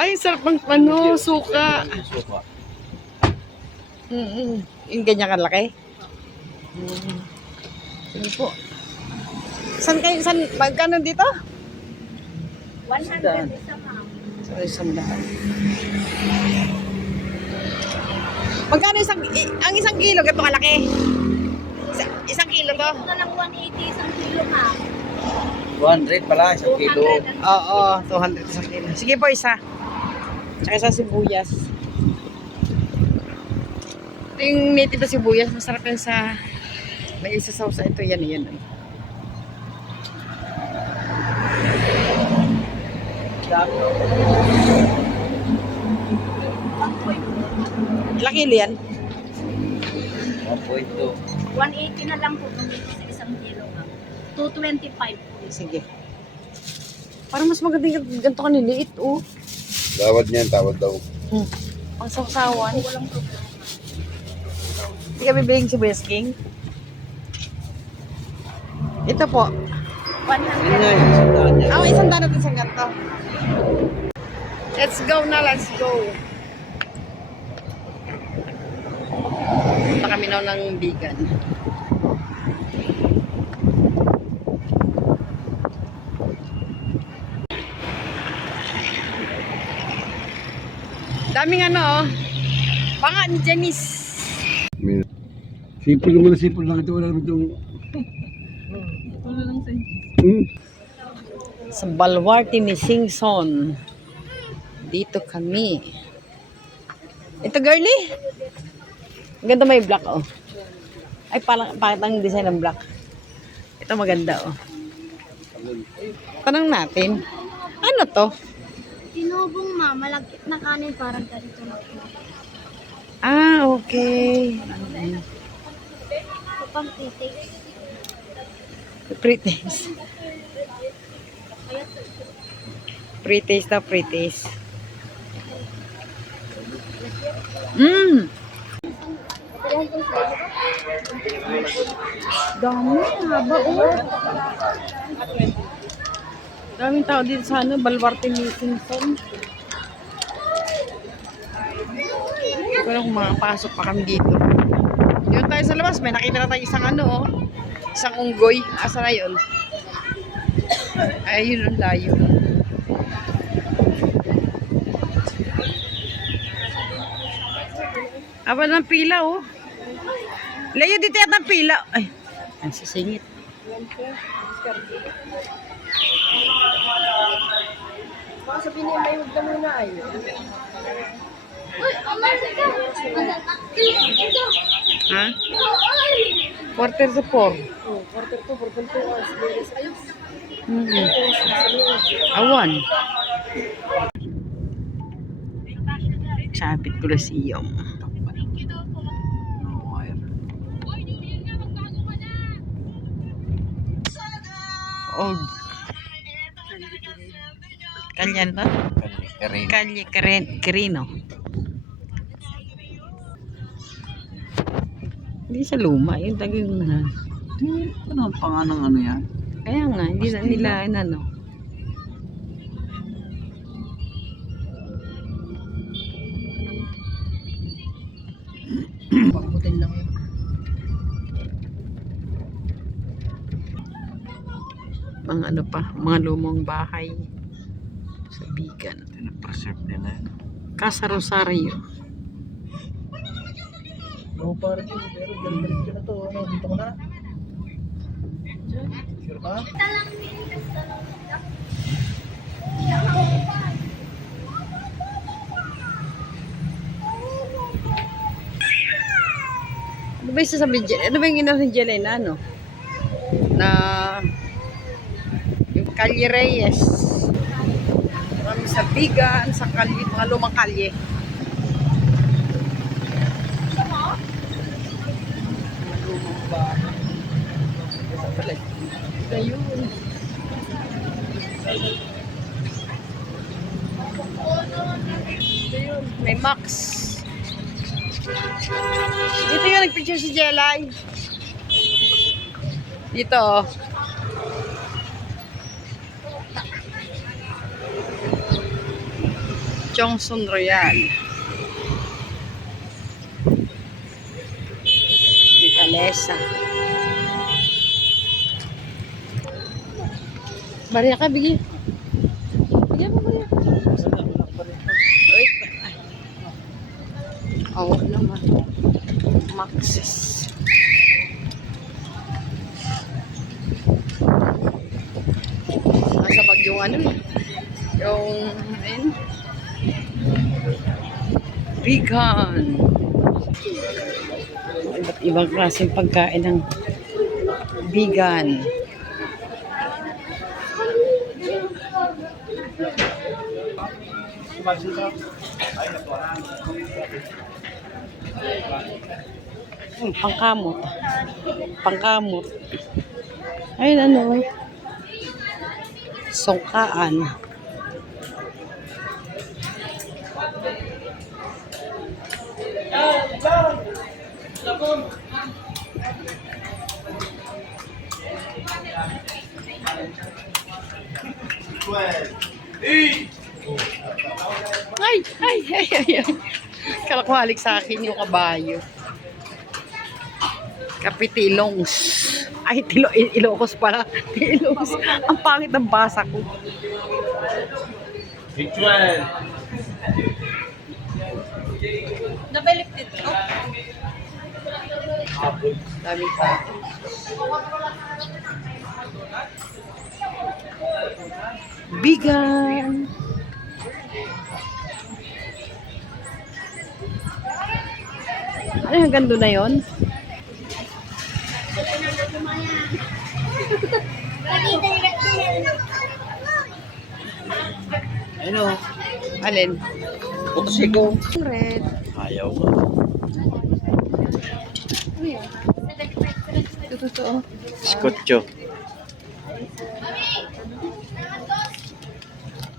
Ay, sarap ng ano, suka. Suka. Yung ganyan kalaki. Sige po. Magkano dito? 100 isa, ma'am. So, isang daan. Magkano ang isang kilo? Ganito kalaki? Isang kilo to? Ito na lang 180 isang kilo, ma'am. 200 pala, isang kilo. 200 Oo, 200 isang kilo. Sige po, isa. Tsaka sa sibuyas. Ito yung native na sibuyas. Masarap yan sa... May isa sa ito. Yan, yan. Ilang kilo yan? 1.2. 180 na lang po kami sa isang kilo, ma'am. 225 po. Sige. Parang mas magandang ganito kaniliit, oh. Tawad niyan, tawad daw. Pang sawsawan. Walang problema. Hindi ka bibiling sibuyas king? Ito po. 100. Yan nga, yung isang daan niya. Isang daan natin sa ganito. Let's go na, let's go. Punta kami na ng Bigan. Daming ano, oh. Baka ni Janice. Simple naman na simple lang ito. Wala naman itong... Sa Baluarte ni Singson. Dito kami. Ito, girly. Ganda may black, oh. Ay, pangit ang design ng black. Ito maganda, oh. Tanong natin. Ano to? Tinubong, ma'am. Malagkit na kanin parang ganito na po. Okay. Ito pang titik. Pre-taste. Pre-taste na pre-taste. Dami, haba, oh. Daming tao dito sa ano, Baluarte ni Singson. Hindi ko alam kung makapasok pa kami dito. Yun tayo sa labas, may nakita na tayo isang ano, oh. Isang unggoy. Asa na yun? Ay, yun ang layo. Aba ng pila, oh. Layo dito yata ang pila. Ay, ang sisingit. Baka sabihin niya, may huwag na muna ay. Uy, aman, sige. Ha? Quarter to 4. Oh, quarter to, 4.2 hours. Ayos. Awan. Sabit Coliseum. Oh. Kalyan ba? Kalye Quirino. Hindi sa luma, yung tagang na. Ano ang panganang ano yan? Kaya nga, hindi na nila ano. Pagbutin lang yun. Mga ano pa, mga lumang bahay sa Bigan. Pinapreserve nila yan. Casa Rosario. No parking, pero dito na to. Ano, dito ko na. Sure ka? Ano ba yung sasabihin? Ano ba yung inasin Jelena, ano? Na yung Calle Reyes. Marami sa Bigan, sa kalye, mga lumang kalye. Mga lumang bahay. Saan pala? Ayun. Ayun, may Max. Dito yung nagpicture si Jelay. Dito, oh. Johnson Royal. Micalesa. Bariya ka, bigyan. Bigyan mo, bariya. Wait. Ay. Oo naman. Maxis. Nasa bag yung ano eh. Yung, ayun. Vegan. Iba't ibang klaseng pagkain ng vegan. Pangkamot. Pangkamot. Ayun ano. Songkaan. Ay, ay, ay, ay, ay. Kalakwalik sa akin yung kabayo. Kapitilongs. Ay, Ilocos pala. Ilocos. Ang pangit ng basa ko. Nabalik dito. Dami pa. Vegan. Ano hanggang doon na yun? Ano? Alin? Putosiko. Red. Ayaw ko. Ito totoo. Skotcho.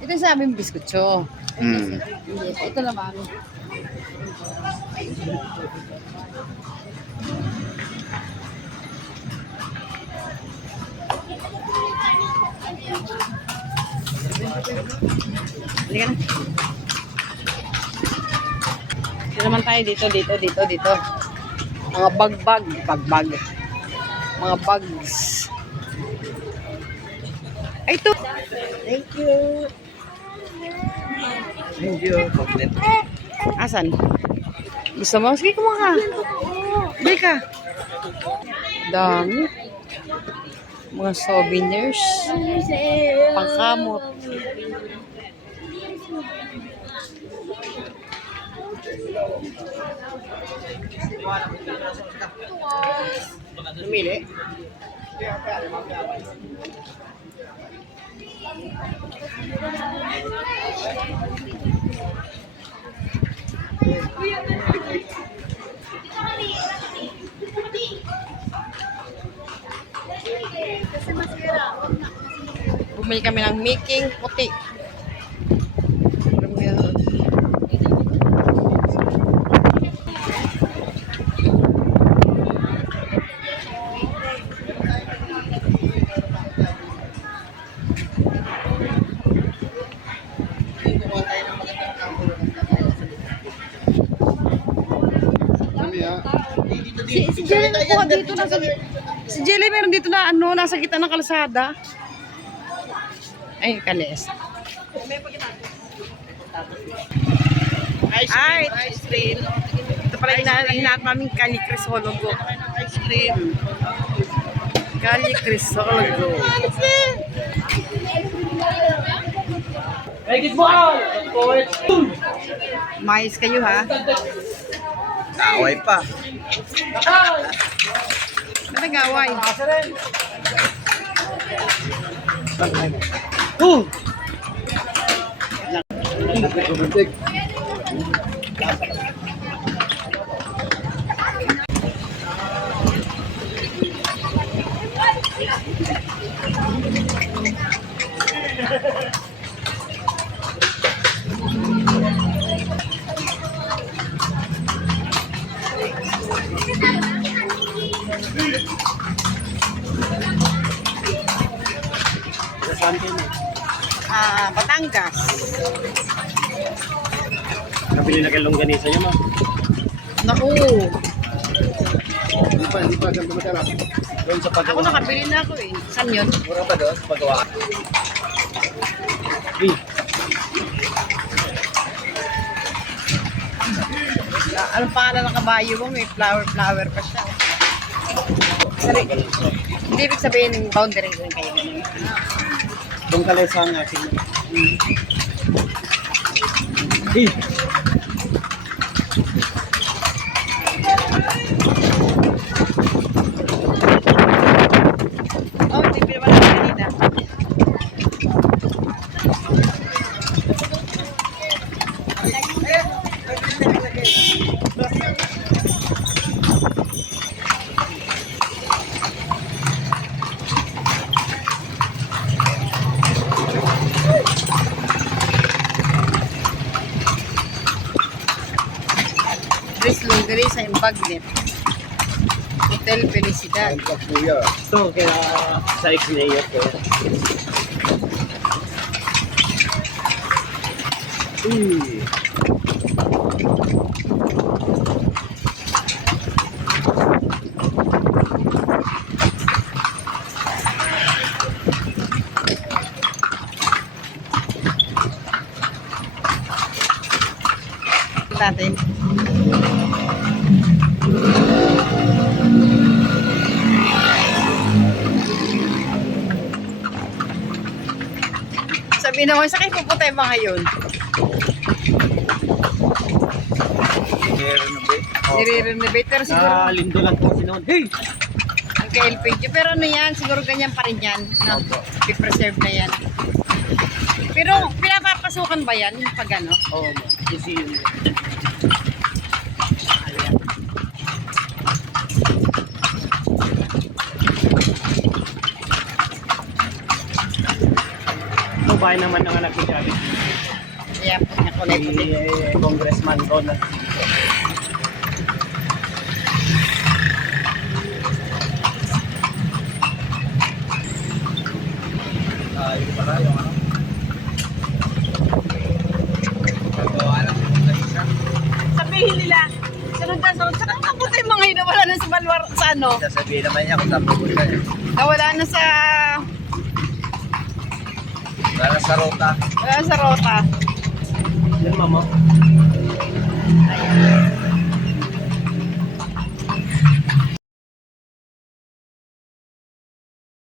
Ito yung sabing biskutso. Hmm. Ito naman. Halika na. Ito naman tayo dito. Mga bagbag. Mga bags. Ay, ito. Thank you. Thank you. Complete. Asan? Gusto mo? Sige, kumuha ka. Bili ka. Dami. Mga souvenirs. Pangkamot. Lumili. Bumili kami ng making puti. Alam mo yan. Si Jelly nakuha dito na si Jelly meron dito na ano nasa gitna ng kalsada. Ay, kalis. Ice cream. Ito pala hinahanap namin Kali Crisologo. Ice cream. Kali Crisologo. Mais kayo ha. Away pa. Nagaway. Batangas. Nabili na kay longganisa niya, ma. Naku! Hindi pa, ganito masarap. Doon sa Ako pagawa. nakabili na ako eh. Saan yun? Mura ba doon? Pagawa. Eh, Anong pangalan ng kabayo mo? May flower pa siya. Sorry. Hindi ibig sabihin boundary rin kayo. doon ka lang sa akin. Eh, Oh, hindi pinapala ko kanina. Chris Lungari sa Impagnet. Hotel Felicidad. Ang kuya. ito, kaya sa ex-mayor ko. Natin. Sabi naman, sa kayo pupunta yung mga yun? Nire-renovate, pero siguro Lindo lang po si noon. Hey! ang KLPG. Pero ano yan, siguro ganyan pa rin yan. No? I-preserve na yan. Pero pinapapasukan ba yan pag ano? Oo, ma. Kasi yun. Ito bahay naman ng anak ni Chavez. Kaya po niya kulay puti. Si Congressman Ronald. Ito pala yung ano. Pagawa ng longganisa. Sabihin nila, sunod na sunod. Saka kapunta yung mga yun na wala na sa Malwar, sa ano? Sasabihin naman niya kung napupunta niya. Nawala na sa, Para sa rota. wala na sa rota. Yan, mama. Ayan.